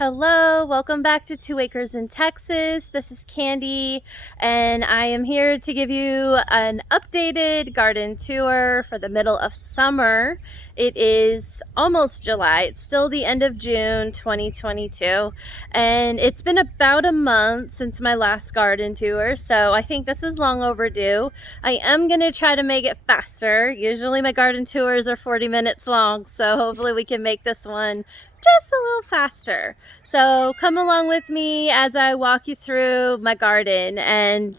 Hello, welcome back to 2 Acres in Texas. This is Candy, and I am here to give you an updated garden tour for the middle of summer. It is almost July. It's still the end of June 2022, and it's been about a month since my last garden tour, so I think this is long overdue. I am going to try to make it faster. Usually my garden tours are 40 minutes long, so hopefully we can make this one just a little faster. So come along with me as I walk you through my garden, and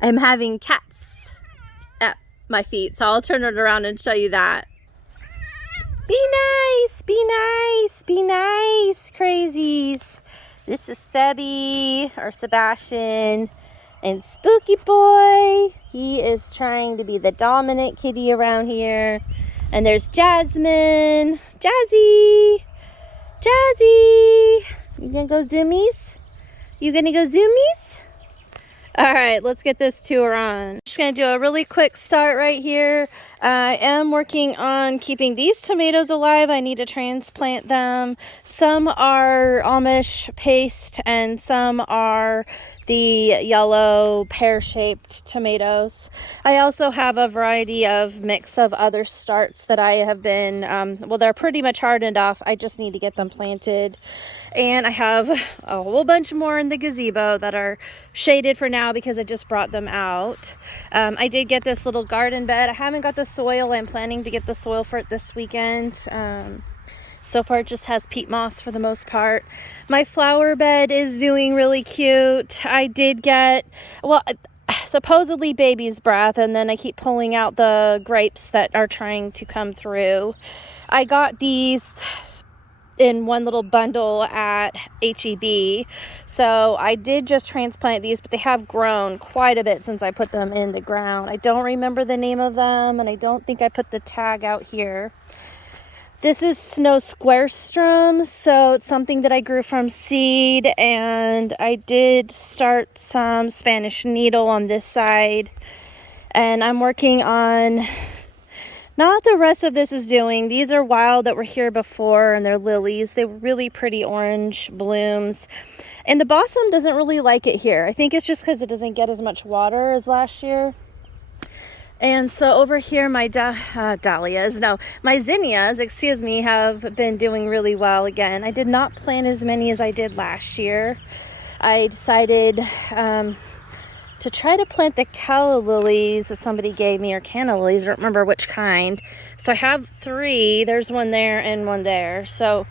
I'm having cats at my feet, so I'll turn it around and show you that. Be nice, be nice, be nice, crazies. This is Sebby, or Sebastian, and Spooky Boy. He is trying to be the dominant kitty around here. And there's Jasmine. Jazzy! Jazzy! You gonna go zoomies? You gonna go zoomies? All right, let's get this tour on. Just gonna do a really quick start right here. I am working on keeping these tomatoes alive. I need to transplant them. Some are Amish paste and some are the yellow pear-shaped tomatoes. I also have a variety of mix of other starts that I have been, well, they're pretty much hardened off. I just need to get them planted. And I have a whole bunch more in the gazebo that are shaded for now because I just brought them out. I did get this little garden bed. I haven't got the soil. I'm planning to get the soil for it this weekend. So far it just has peat moss for the most part. My flower bed is doing really cute. I did get, well, supposedly baby's breath, and then I keep pulling out the grapes that are trying to come through. I got these in one little bundle at HEB. So I did just transplant these, but they have grown quite a bit since I put them in the ground. I don't remember the name of them, and I don't think I put the tag out here. This is snow squarestrum, so it's something that I grew from seed, and I did start some Spanish needle on this side, and I'm working on, not the rest of this is doing. These are wild that were here before, and they're lilies. They were really pretty orange blooms, and the balsam doesn't really like it here. I think it's just because it doesn't get as much water as last year. And so over here, my my zinnias, excuse me, have been doing really well again. I did not plant as many as I did last year. I decided to try to plant the calla lilies that somebody gave me, or canna lilies, I don't remember which kind. So I have 3. There's one there and one there. So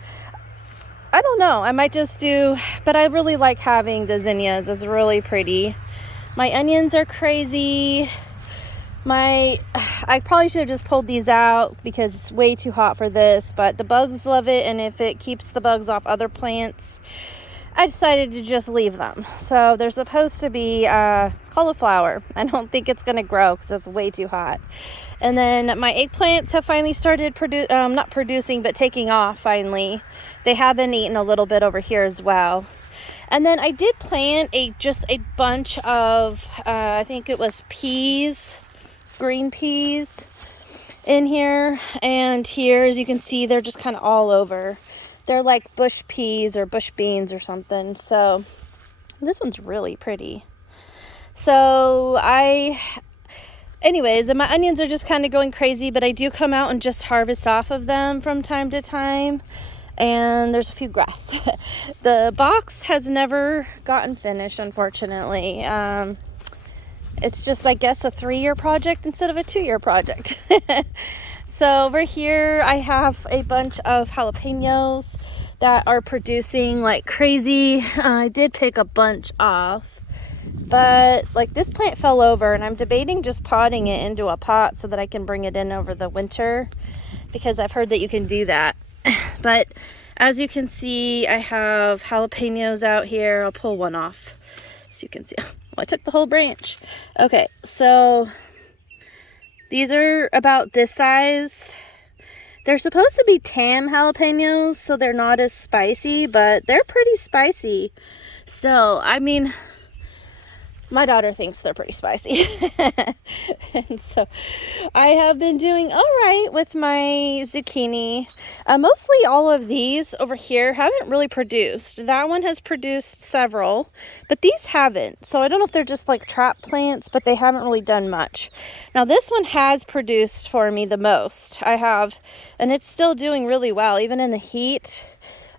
I don't know. I might just do, but I really like having the zinnias. It's really pretty. My onions are crazy. I probably should have just pulled these out because it's way too hot for this, but the bugs love it, and if it keeps the bugs off other plants, I decided to just leave them. So they're supposed to be cauliflower. I don't think it's going to grow because it's way too hot. And then my eggplants have finally started not producing, but taking off finally. They have been eaten a little bit over here as well. And then I did plant just a bunch of, I think it was peas, green peas in here, and here, as you can see, they're just kind of all over. They're like bush peas or bush beans or something. So this one's really pretty. So anyways, and my onions are just kind of going crazy, but I do come out and just harvest off of them from time to time. And there's a few grass. The box has never gotten finished, unfortunately. It's just, I guess, a 3-year project instead of a 2-year project. So over here, I have a bunch of jalapenos that are producing like crazy. I did pick a bunch off, but like this plant fell over, and I'm debating just potting it into a pot so that I can bring it in over the winter, because I've heard that you can do that. But as you can see, I have jalapenos out here. I'll pull one off so you can see. I took the whole branch. Okay, so these are about this size. They're supposed to be tam jalapenos, so they're not as spicy, but they're pretty spicy. So, I mean, My daughter thinks they're pretty spicy. And so I have been doing all right with my zucchini. Mostly all of these over here haven't really produced. That one has produced several, but these haven't. So I don't know if they're just like trap plants, but they haven't really done much. Now this one has produced for me the most. I have, and it's still doing really well, even in the heat.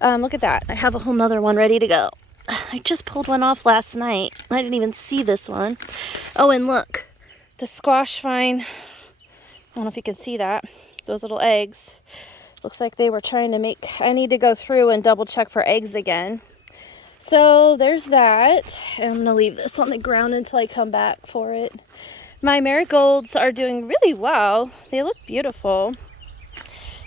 Look at that. I have a whole nother one ready to go. I just pulled one off last night. I didn't even see this one. Oh, and look, the squash vine. I don't know if you can see that. Those little eggs. Looks like they were trying to make, I need to go through and double check for eggs again. So there's that. I'm going to leave this on the ground until I come back for it. My marigolds are doing really well. They look beautiful.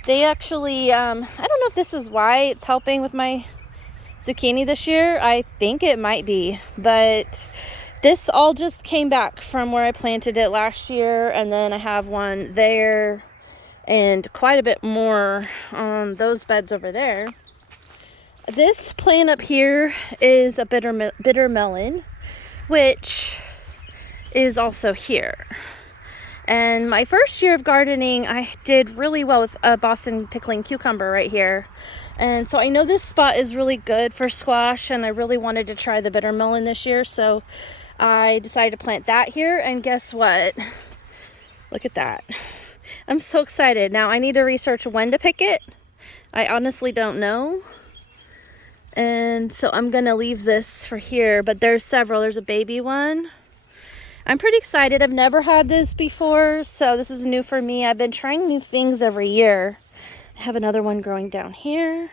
They actually, I don't know if this is why it's helping with my zucchini this year. I think it might be, but this all just came back from where I planted it last year, and then I have one there and quite a bit more on those beds over there. This plant up here is a bitter melon, which is also here. And my first year of gardening, I did really well with a Boston pickling cucumber right here. And so I know this spot is really good for squash, and I really wanted to try the bitter melon this year. So I decided to plant that here, and guess what? Look at that. I'm so excited. Now I need to research when to pick it. I honestly don't know. And so I'm gonna leave this for here, but there's several. There's a baby one. I'm pretty excited. I've never had this before, so this is new for me. I've been trying new things every year. I have another one growing down here.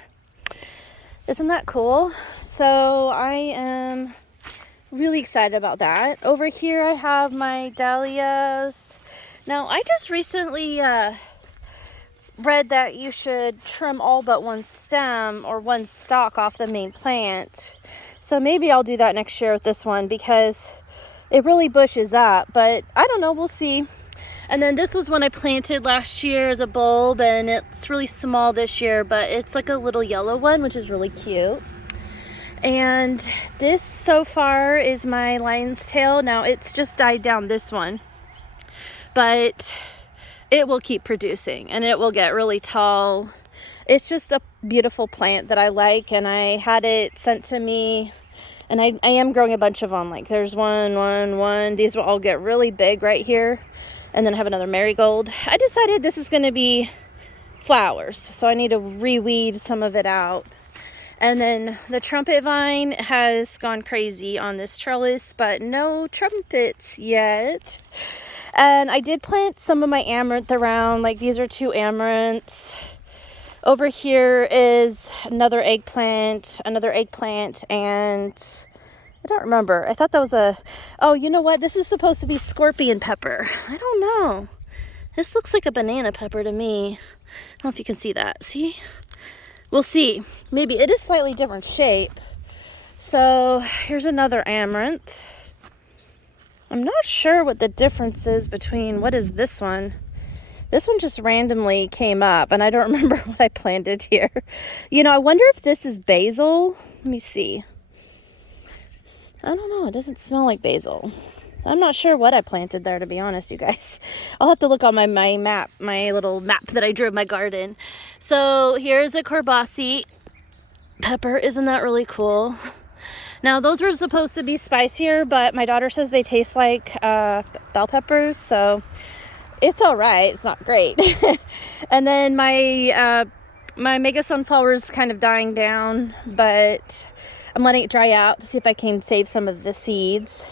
Isn't that cool? So I am really excited about that. Over here I have my dahlias. Now I just recently read that you should trim all but one stem or one stalk off the main plant. So maybe I'll do that next year with this one because it really bushes up, but I don't know, we'll see. And then this was one I planted last year as a bulb, and it's really small this year, but it's like a little yellow one, which is really cute. And this so far is my lion's tail. Now it's just died down, this one, but it will keep producing and it will get really tall. It's just a beautiful plant that I like, and I had it sent to me, and I am growing a bunch of them. Like there's one. These will all get really big right here. And then I have another marigold. I decided this is going to be flowers, so I need to reweed some of it out. And then the trumpet vine has gone crazy on this trellis, but no trumpets yet. And I did plant some of my amaranth around. Like these are 2 amaranths. Over here is another eggplant, and I don't remember. I thought that was oh, you know what? This is supposed to be scorpion pepper. I don't know. This looks like a banana pepper to me. I don't know if you can see that. See? We'll see. Maybe it is slightly different shape. So here's another amaranth. I'm not sure what the difference is between, what is this one? This one just randomly came up, and I don't remember what I planted here. You know, I wonder if this is basil. Let me see. I don't know. It doesn't smell like basil. I'm not sure what I planted there, to be honest, you guys. I'll have to look on my map, my little map that I drew of my garden. So here's a Corbassi pepper. Isn't that really cool? Now, those were supposed to be spicier, but my daughter says they taste like bell peppers, so it's all right. It's not great. And then my mega sunflower is kind of dying down, but I'm letting it dry out to see if I can save some of the seeds.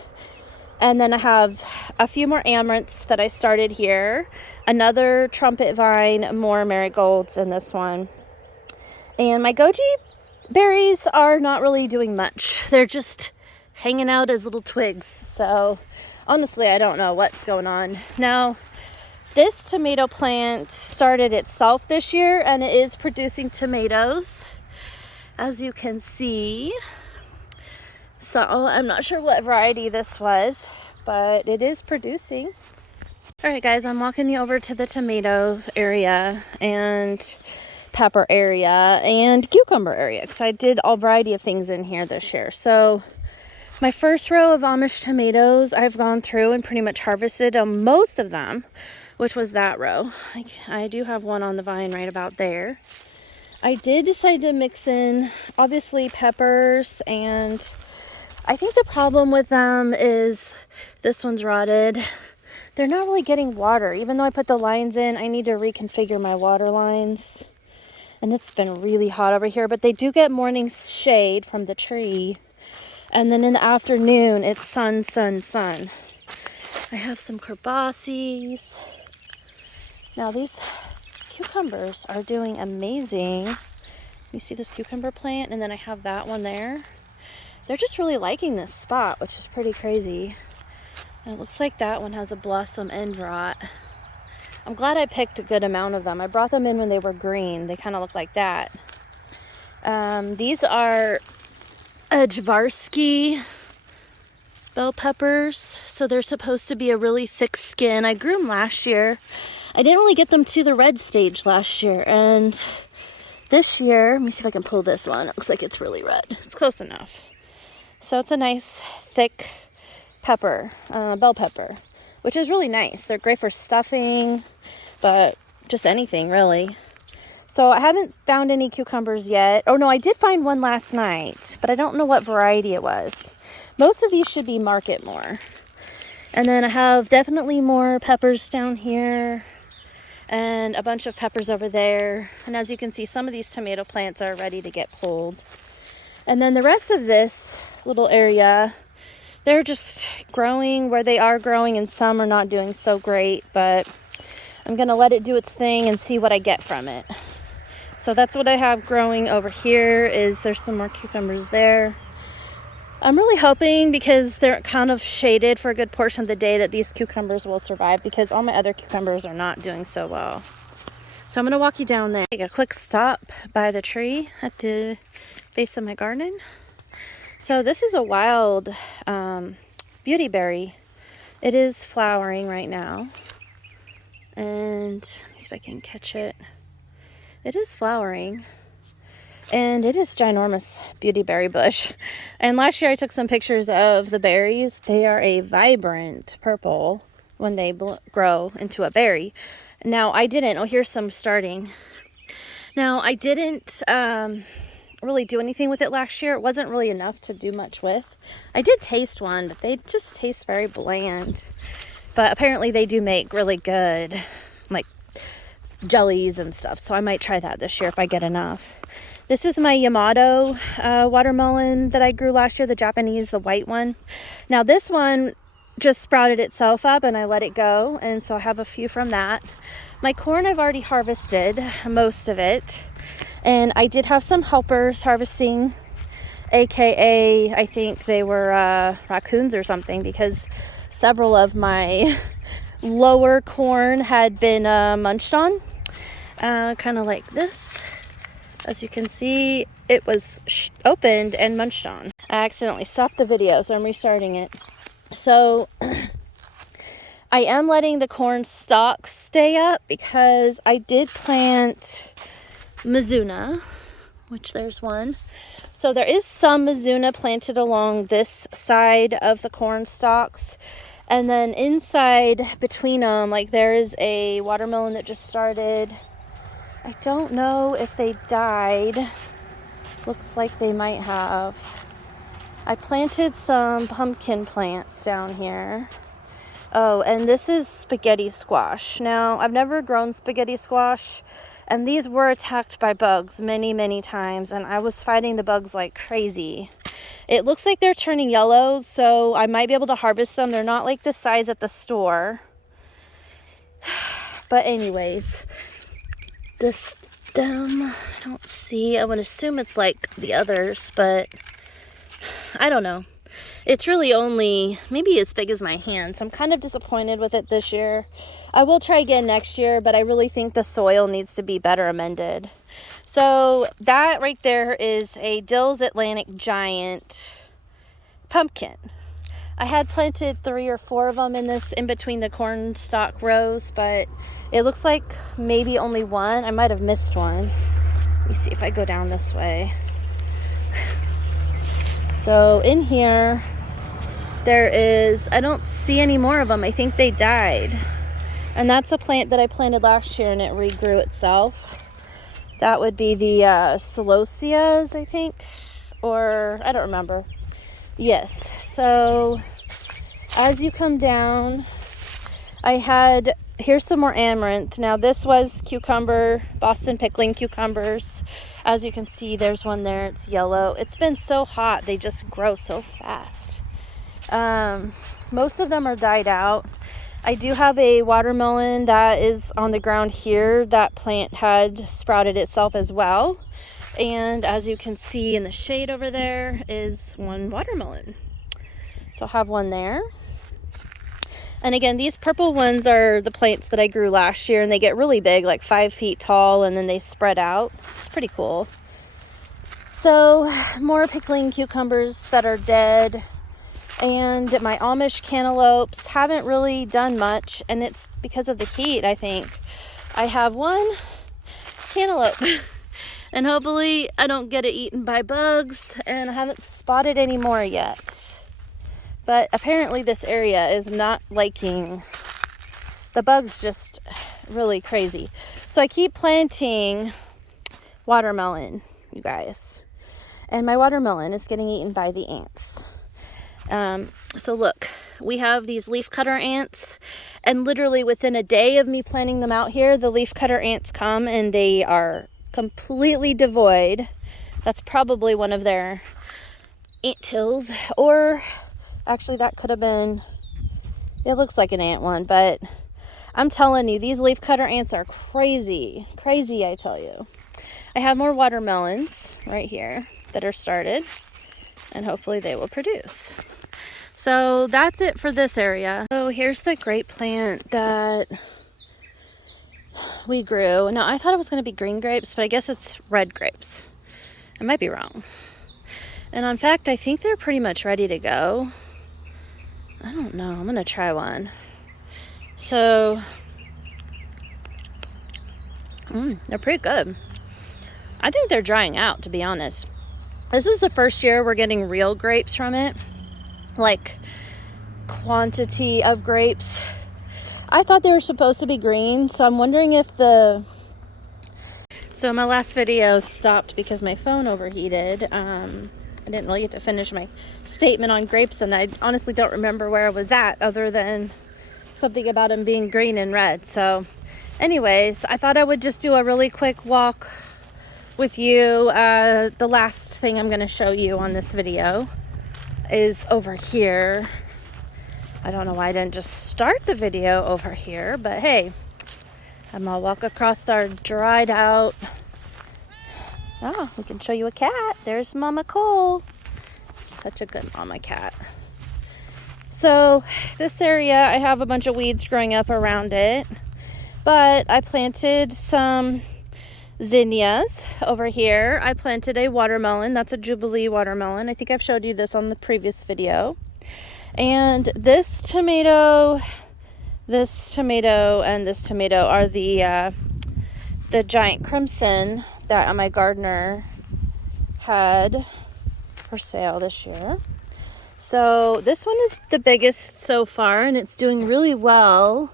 And then I have a few more amaranths that I started here, another trumpet vine, more marigolds in this one. And my goji berries are not really doing much. They're just hanging out as little twigs. So honestly, I don't know what's going on. Now, this tomato plant started itself this year, and it is producing tomatoes, as you can see. So I'm not sure what variety this was, but it is producing. All right, guys, I'm walking you over to the tomatoes area and pepper area and cucumber area, because I did a variety of things in here this year. So My first row of Amish tomatoes, I've gone through and pretty much harvested most of them, which was that row. I do have one on the vine right about there. I did decide to mix in, obviously, peppers, and I think the problem with them is this one's rotted. They're not really getting water. Even though I put the lines in, I need to reconfigure my water lines. And it's been really hot over here, but they do get morning shade from the tree. And then in the afternoon, it's sun, sun, sun. I have some kerbases. Now these cucumbers are doing amazing. You see this cucumber plant, and then I have that one there. They're just really liking this spot, which is pretty crazy. And it looks like that one has a blossom end rot. I'm glad I picked a good amount of them. I brought them in when they were green. They kind of look like that. These are Jaworski bell peppers. So they're supposed to be a really thick skin. I grew them last year. I didn't really get them to the red stage last year. And this year, let me see if I can pull this one. It looks like it's really red. It's close enough. So it's a nice thick pepper, bell pepper, which is really nice. They're great for stuffing, but just anything really. So I haven't found any cucumbers yet. Oh no, I did find one last night, but I don't know what variety it was. Most of these should be Marketmore. And then I have definitely more peppers down here and a bunch of peppers over there. And as you can see, some of these tomato plants are ready to get pulled. And then the rest of this little area, they're just growing where they are growing, and some are not doing so great, but I'm gonna let it do its thing and see what I get from it. So that's what I have growing over here. There's some more cucumbers there. I'm really hoping, because they're kind of shaded for a good portion of the day, that these cucumbers will survive, because all my other cucumbers are not doing so well. So I'm gonna walk you down there. Take a quick stop by the tree at the base of my garden. So this is a wild beauty berry. It is flowering right now. And let me see if I can catch it. It is flowering. And it is ginormous beauty berry bush. And last year I took some pictures of the berries. They are a vibrant purple when they grow into a berry. Now I didn't, oh here's some starting. Now I didn't really do anything with it last year. It wasn't really enough to do much with. I did taste one, but they just taste very bland. But apparently they do make really good like jellies and stuff. So I might try that this year if I get enough. This is my Yamato watermelon that I grew last year, the Japanese, the white one. Now this one just sprouted itself up and I let it go, and so I have a few from that. My corn I've already harvested most of it, and I did have some helpers harvesting, aka I think they were raccoons or something, because several of my lower corn had been munched on, kind of like this. As you can see, it was opened and munched on. I accidentally stopped the video, so I'm restarting it. So I am letting the corn stalks stay up because I did plant Mizuna, which there's one. So there is some Mizuna planted along this side of the corn stalks. And then inside between them, like there is a watermelon that just started. I don't know if they died. Looks like they might have. I planted some pumpkin plants down here. Oh, and this is spaghetti squash. Now, I've never grown spaghetti squash, and these were attacked by bugs many, many times, and I was fighting the bugs like crazy. It looks like they're turning yellow, so I might be able to harvest them. They're not like the size at the store. But anyways, this stem, I don't see. I would assume it's like the others, but I don't know. It's really only maybe as big as my hand, so I'm kind of disappointed with it this year. I will try again next year, but I really think the soil needs to be better amended. So that right there is a Dill's Atlantic Giant pumpkin. I had planted 3 or 4 of them in between the corn stalk rows, but it looks like maybe only one. I might have missed one. Let me see if I go down this way. So in here, I don't see any more of them. I think they died. And that's a plant that I planted last year and it regrew itself. That would be the Celosias, I think, or I don't remember. Yes, so as you come down, here's some more amaranth. Now this was cucumber, Boston pickling cucumbers. As you can see, there's one there, it's yellow. It's been so hot, they just grow so fast. Most of them are died out. I do have a watermelon that is on the ground here. That plant had sprouted itself as well. And as you can see in the shade over there is one watermelon. So I'll have one there. And again, these purple ones are the plants that I grew last year, and they get really big, like 5 feet tall, and then they spread out. It's pretty cool. So more pickling cucumbers that are dead. And my Amish cantaloupes haven't really done much, and it's because of the heat, I think. I have one cantaloupe, and hopefully I don't get it eaten by bugs, and I haven't spotted any more yet. But apparently this area is not liking the bugs, just really crazy. So I keep planting watermelon, you guys, and my watermelon is getting eaten by the ants. So look, we have these leafcutter ants, and literally within a day of me planting them out here, the leafcutter ants come and they are completely devoid. That's probably one of their ant hills, or actually that could have been, it looks like an ant one, but I'm telling you, these leafcutter ants are crazy, crazy, I tell you. I have more watermelons right here that are started, and hopefully they will produce. So that's it for this area. So here's the grape plant that we grew. Now I thought it was going to be green grapes, but I guess it's red grapes. I might be wrong. And in fact, I think they're pretty much ready to go. I don't know. I'm going to try one. So they're pretty good. I think they're drying out, to be honest. This is the first year we're getting real grapes from it. Like quantity of grapes. I thought they were supposed to be green, so I'm wondering if so my last video stopped because my phone overheated. I didn't really get to finish my statement on grapes, and I honestly don't remember where I was at other than something about them being green and red. So anyways, I thought I would just do a really quick walk with you. The last thing I'm going to show you on this video is over here. I don't know why I didn't just start the video over here, but hey, I'm gonna walk across our dried out. Oh, we can show you a cat. There's Mama Cole. Such a good mama cat. So this area, I have a bunch of weeds growing up around it, but I planted some zinnias over here. I planted a watermelon. That's a Jubilee watermelon. I think I've showed you this on the previous video. And this tomato, and this tomato are the giant crimson that my gardener had for sale this year. So this one is the biggest so far, and it's doing really well.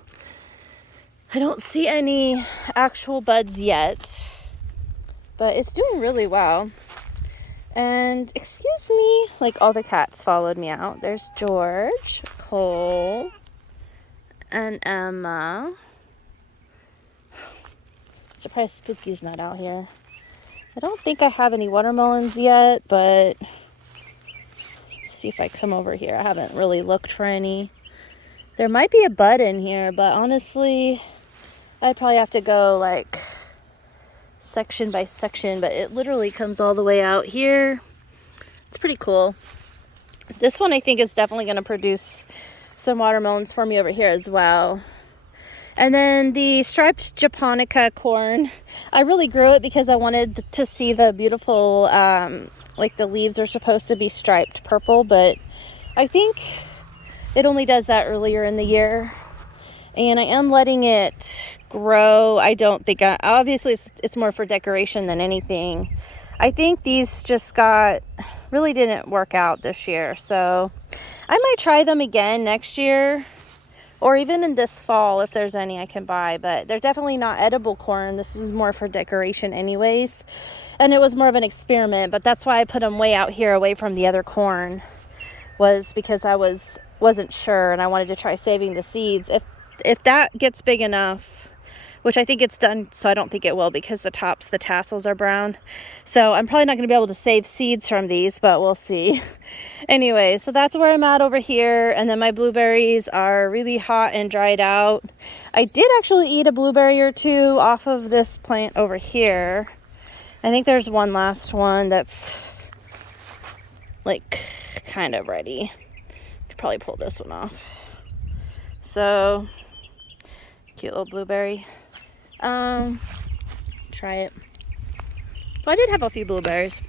I don't see any actual buds yet, but it's doing really well. And excuse me, like all the cats followed me out. There's George, Cole, and Emma. Surprised Spooky's not out here. I don't think I have any watermelons yet, but let's see if I come over here. I haven't really looked for any. There might be a bud in here, but honestly, I'd probably have to go like section by section, but it literally comes all the way out here. It's pretty cool. This one I think is definitely going to produce some watermelons for me over here as well. And then the striped japonica corn, I really grew it because I wanted to see the beautiful, like the leaves are supposed to be striped purple, but I think it only does that earlier in the year. And I am letting it grow. I don't think, obviously it's more for decoration than anything. I think these just really didn't work out this year. So I might try them again next year, or even in this fall if there's any I can buy, but they're definitely not edible corn. This is more for decoration anyways, and it was more of an experiment, but that's why I put them way out here away from the other corn, was because I wasn't sure and I wanted to try saving the seeds. If that gets big enough, which I think it's done, so I don't think it will because the tassels are brown. So I'm probably not going to be able to save seeds from these, but we'll see. Anyway, so that's where I'm at over here. And then my blueberries are really hot and dried out. I did actually eat a blueberry or two off of this plant over here. I think there's one last one that's like kind of ready. Could probably pull this one off. So cute little blueberry. Try it. Well, I did have a few blueberries.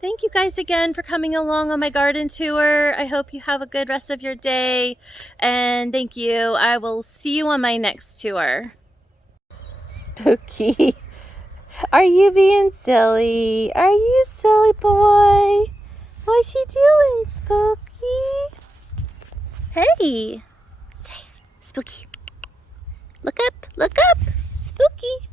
Thank you guys again for coming along on my garden tour. I hope you have a good rest of your day, and thank you. I will see you on my next tour. Spooky. Are you being silly? Are you silly boy? What's you doing, Spooky? Hey. Say, Spooky. Look up, Spooky.